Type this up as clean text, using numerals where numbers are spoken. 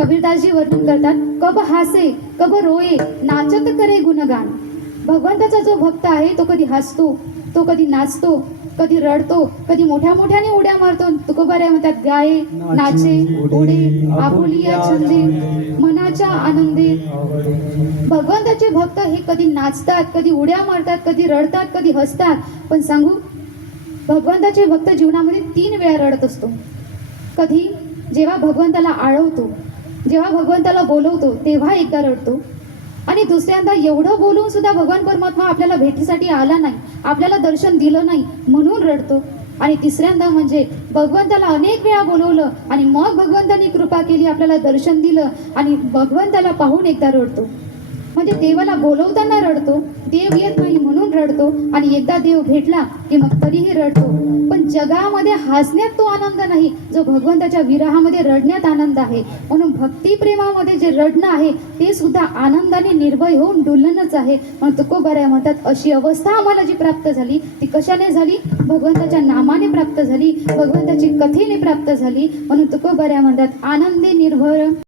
कबीरदासजी वर्णन करतात, कब हासे कब रोये नाचत करे गुणगान. भगवंताचा जो भक्त आहे तो कधी हसतो, तो कधी नाचतो, कधी रडतो, कधी मोठ्या मोठ्याने उड्या मारतो. तुकोबाराय म्हणतात, गाये नाचे उडे आपुलिया छंदे मनाच्या आनंदे. भगवंताचे भक्त हे कधी नाचतात, कधी उड्या मारतात, कधी रडतात, कधी हसतात. पण सांगू, भगवंताचे भक्त जीवनामध्ये 3 वेळा रडत असतो. कधी जेव्हा भगवंताला आळवतो, जेव्हा भगवंताला बोलवतो तेव्हा एकदा रडतो, आणि दुसऱ्यांदा एवढं बोलून सुद्धा भगवान परमात्मा आपल्याला भेटीसाठी आला नाही, आपल्याला दर्शन दिलं नाही म्हणून रडतो. आणि तिसऱ्यांदा म्हणजे भगवंताला अनेक वेळा बोलवलं आणि मग भगवंतानी कृपा केली, आपल्याला दर्शन दिलं आणि भगवंताला पाहून एकदा रडतो. म्हणजे देवाला बोलवताना रडतो, देव येत नाही म्हणून रडतो, आणि एकदा देव भेटला की मग तरीही रडतो. पण जगामध्ये हसण्यात तो आनंद नाही जो भगवंताच्या विरहामध्ये रडण्यात आनंद आहे. म्हणून भक्तिप्रेमामध्ये जे रडणं आहे ते सुद्धा आनंदाने निर्भय होऊन डुलणंच आहे. म्हणून तुकोबाराय म्हणतात, अशी अवस्था आम्हाला जी प्राप्त झाली ती कशाने झाली? भगवंताच्या नामाने प्राप्त झाली, भगवंताची कथेने प्राप्त झाली. म्हणून तुकोबाराय म्हणतात, आनंदे निर्भय